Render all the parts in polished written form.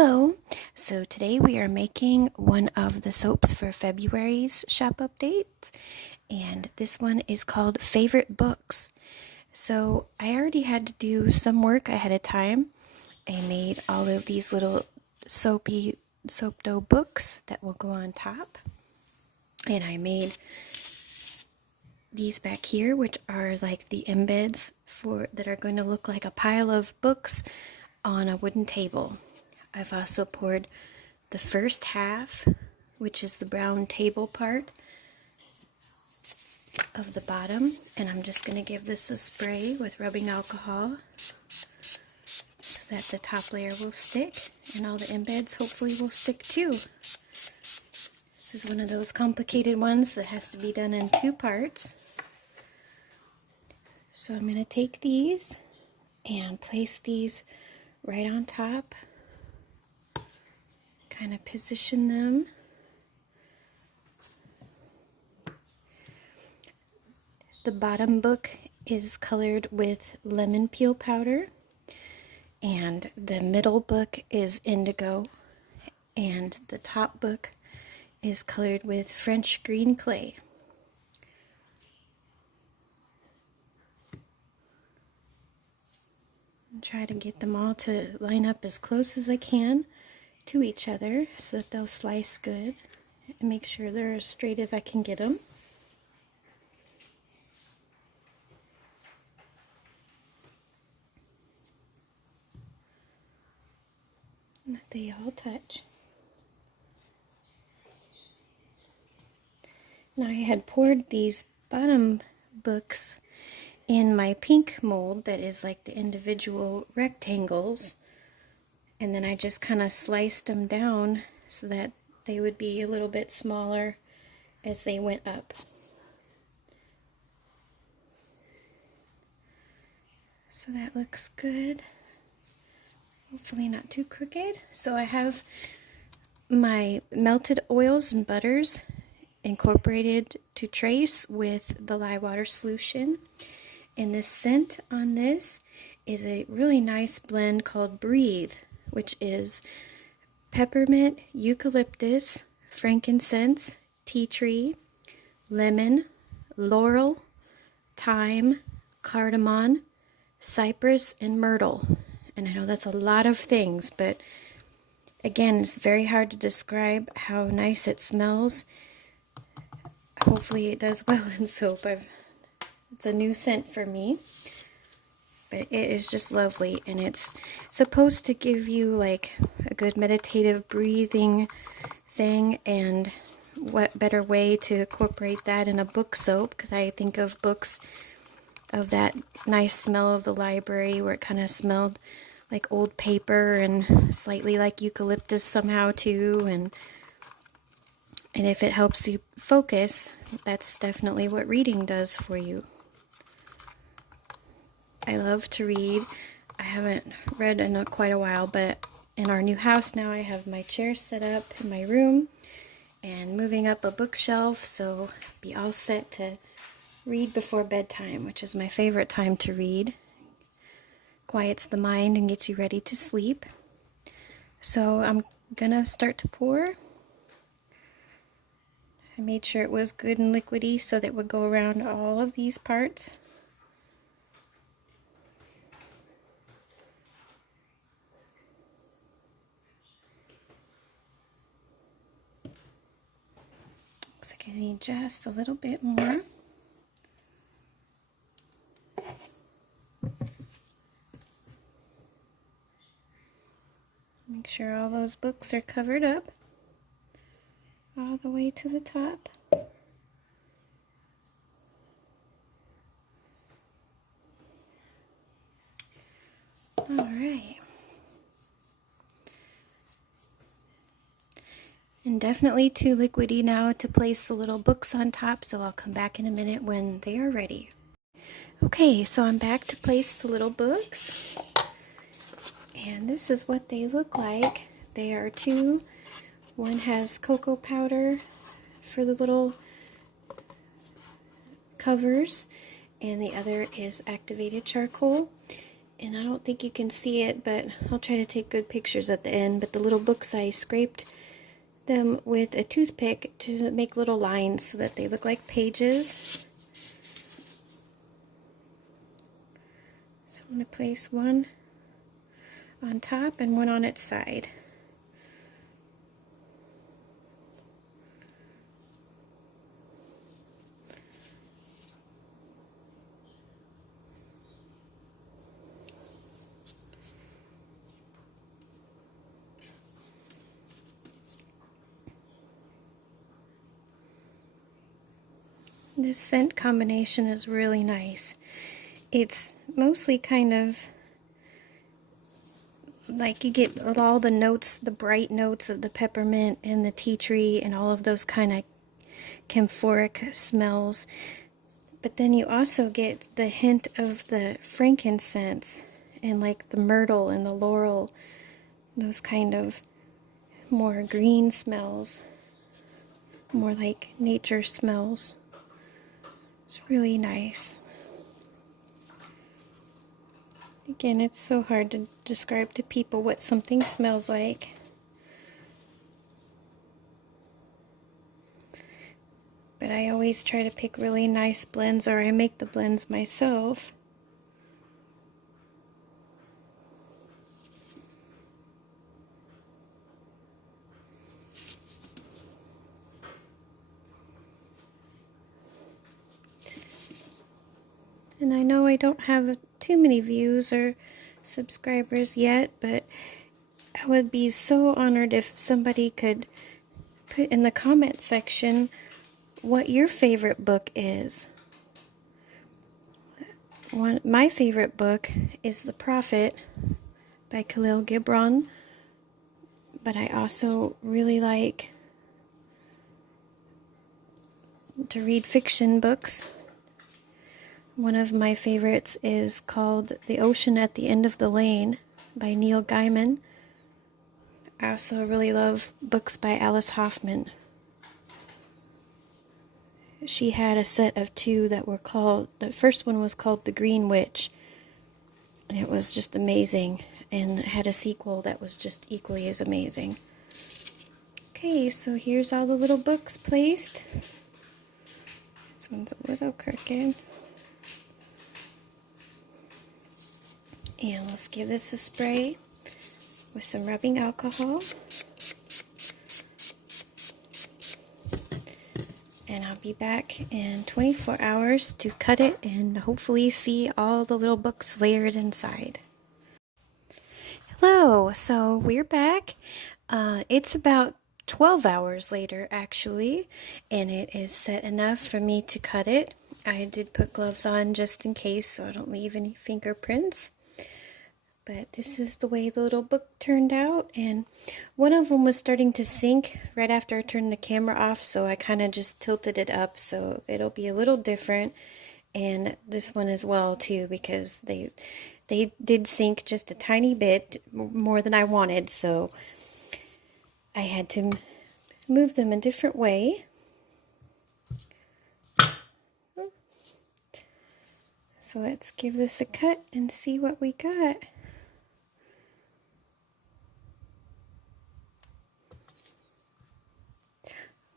Hello, so today we are making one of the soaps for February's shop updates, and this one is called Favorite Books. So I already had to do some work ahead of time. I made all of these little soap dough books that will go on top, and I made these back here, which are like the embeds that are going to look like a pile of books on a wooden table. I've also poured the first half, which is the brown table part of the bottom, and I'm just going to give this a spray with rubbing alcohol so that the top layer will stick and all the embeds hopefully will stick too. This is one of those complicated ones that has to be done in two parts. So I'm going to take these and place these right on top. Kind of position them. The bottom book is colored with lemon peel powder, and the middle book is indigo, and the top book is colored with French green clay. And try to get them all to line up as close as I can to each other so that they'll slice good, and make sure they're as straight as I can get them. That they all touch. Now I had poured these bottom books in my pink mold that is like the individual rectangles, and then I just kind of sliced them down so that they would be a little bit smaller as they went up. So that looks good. Hopefully not too crooked. So I have my melted oils and butters incorporated to trace with the lye water solution. And the scent on this is a really nice blend called Breathe, which is peppermint, eucalyptus, frankincense, tea tree, lemon, laurel, thyme, cardamom, cypress, and myrtle. And I know that's a lot of things, but again, it's very hard to describe how nice it smells. Hopefully it does well in soap. It's a new scent for me. But it is just lovely, and it's supposed to give you like a good meditative breathing thing, and what better way to incorporate that in a book soap, because I think of books of that nice smell of the library where it kind of smelled like old paper and slightly like eucalyptus somehow too, and if it helps you focus, that's definitely what reading does for you. I love to read. I haven't read in quite a while, but in our new house now I have my chair set up in my room and moving up a bookshelf, so be all set to read before bedtime, which is my favorite time to read. Quiets the mind and gets you ready to sleep. So I'm gonna start to pour. I made sure it was good and liquidy so that it would go around all of these parts. Looks like I need just a little bit more. Make sure all those books are covered up all the way to the top. Alright. And definitely too liquidy now to place the little books on top, so I'll come back in a minute when they are ready. Okay, so I'm back to place the little books. And this is what they look like. They are two. One has cocoa powder for the little covers, and the other is activated charcoal. And I don't think you can see it, but I'll try to take good pictures at the end. But the little books, I scraped them with a toothpick to make little lines so that they look like pages. So I'm going to place one on top and one on its side. This scent combination is really nice. It's mostly kind of like you get all the notes, the bright notes of the peppermint and the tea tree and all of those kind of camphoric smells. But then you also get the hint of the frankincense and like the myrtle and the laurel, those kind of more green smells, more like nature smells. It's really nice. Again, it's so hard to describe to people what something smells like. But I always try to pick really nice blends, or I make the blends myself. And I know I don't have too many views or subscribers yet, but I would be so honored if somebody could put in the comment section what your favorite book is. My favorite book is The Prophet by Khalil Gibran, but I also really like to read fiction books. One of my favorites is called The Ocean at the End of the Lane by Neil Gaiman. I also really love books by Alice Hoffman. She had a set of two that were called, the first one was called The Green Witch, and it was just amazing, and it had a sequel that was just equally as amazing. Okay, so here's all the little books placed. This one's a little crooked. And let's give this a spray with some rubbing alcohol. And I'll be back in 24 hours to cut it and hopefully see all the little books layered inside. Hello, so we're back. It's about 12 hours later actually, and it is set enough for me to cut it. I did put gloves on just in case so I don't leave any fingerprints. But this is the way the little book turned out, and one of them was starting to sink right after I turned the camera off, so I kind of just tilted it up so it'll be a little different, and this one as well too, because they did sink just a tiny bit more than I wanted, so I had to move them a different way. So let's give this a cut and see what we got.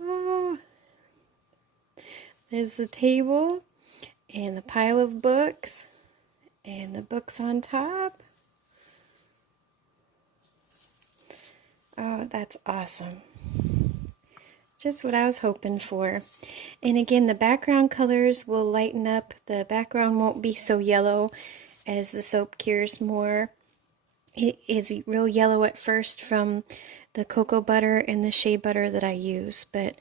Oh, there's the table and the pile of books and the books on top. Oh, that's awesome. Just what I was hoping for. And again, the background colors will lighten up. The background won't be so yellow as the soap cures more. It is real yellow at first from the cocoa butter and the shea butter that I use, but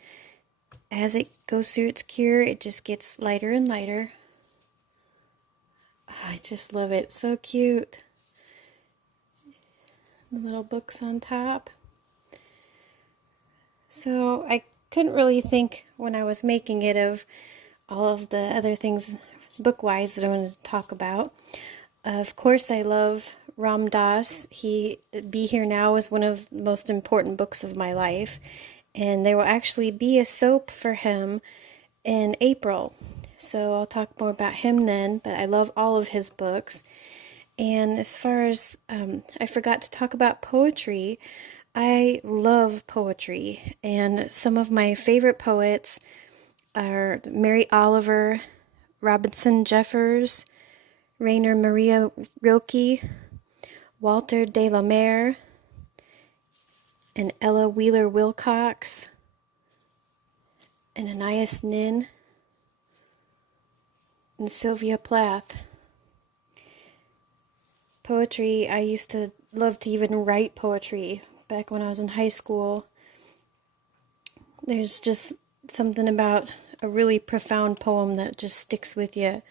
as it goes through its cure, it just gets lighter and lighter. Oh, I just love it. So cute. The little books on top. So I couldn't really think when I was making it of all of the other things book-wise that I wanted to talk about. Of course, I love Ram Dass. Be Here Now is one of the most important books of my life, and there will actually be a soap for him in April. So I'll talk more about him then, but I love all of his books. And as far as, I forgot to talk about poetry. I love poetry, and some of my favorite poets are Mary Oliver, Robinson Jeffers, Rainer Maria Rilke, Walter de la Mare, and Ella Wheeler Wilcox, and Anais Nin, and Sylvia Plath. Poetry, I used to love to even write poetry back when I was in high school. There's just something about a really profound poem that just sticks with you.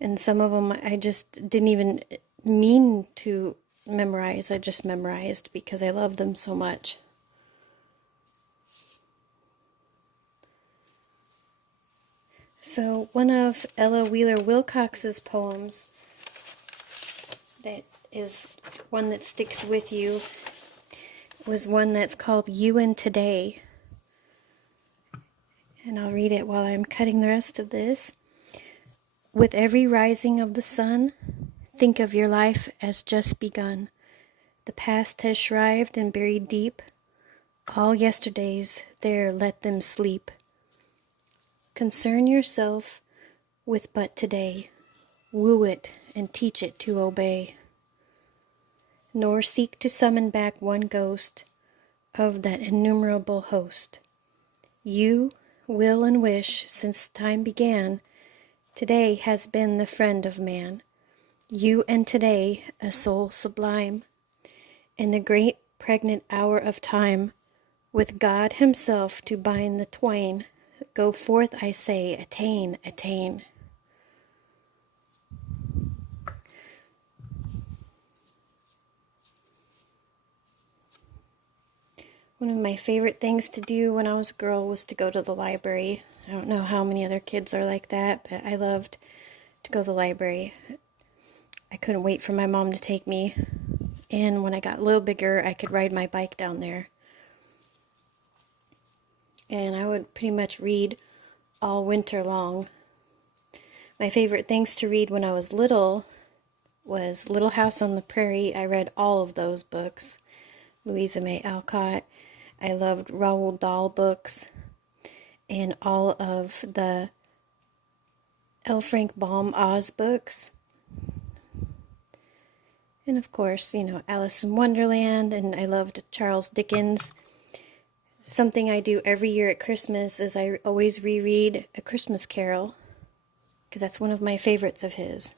And some of them I just didn't even mean to memorize. I just memorized because I love them so much. So one of Ella Wheeler Wilcox's poems that is one that sticks with you was one that's called You and Today. And I'll read it while I'm cutting the rest of this. With every rising of the sun, think of your life as just begun. The past has shrived and buried deep. All yesterdays, there let them sleep. Concern yourself with but today. Woo it and teach it to obey. Nor seek to summon back one ghost of that innumerable host. You, will and wish, since time began, today has been the friend of man. You and today, a soul sublime. In the great pregnant hour of time, with God himself to bind the twain, go forth, I say, attain, attain. One of my favorite things to do when I was a girl was to go to the library. I don't know how many other kids are like that, but I loved to go to the library. I couldn't wait for my mom to take me. And when I got a little bigger, I could ride my bike down there. And I would pretty much read all winter long. My favorite things to read when I was little was Little House on the Prairie. I read all of those books. Louisa May Alcott. I loved Roald Dahl books and all of the L. Frank Baum Oz books. And of course, Alice in Wonderland, and I loved Charles Dickens. Something I do every year at Christmas is I always reread A Christmas Carol, because that's one of my favorites of his.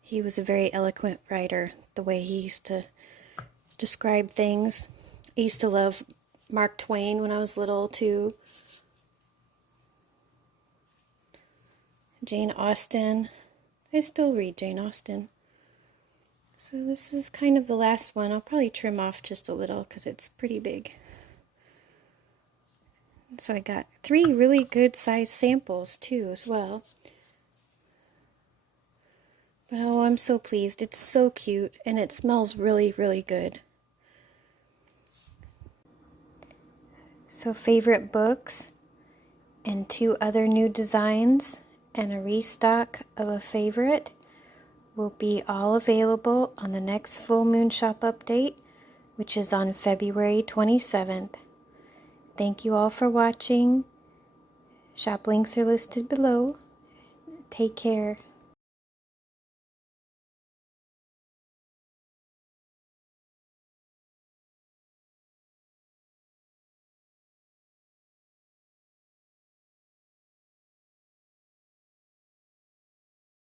He was a very eloquent writer, the way he used to describe things. I used to love Mark Twain when I was little, too. Jane Austen. I still read Jane Austen. So this is kind of the last one. I'll probably trim off just a little because it's pretty big. So I got 3 really good sized samples, too, as well. But oh, I'm so pleased. It's so cute, and it smells really, really good. So favorite books, and 2 other new designs, and a restock of a favorite will be all available on the next Full Moon Shop update, which is on February 27th. Thank you all for watching. Shop links are listed below. Take care.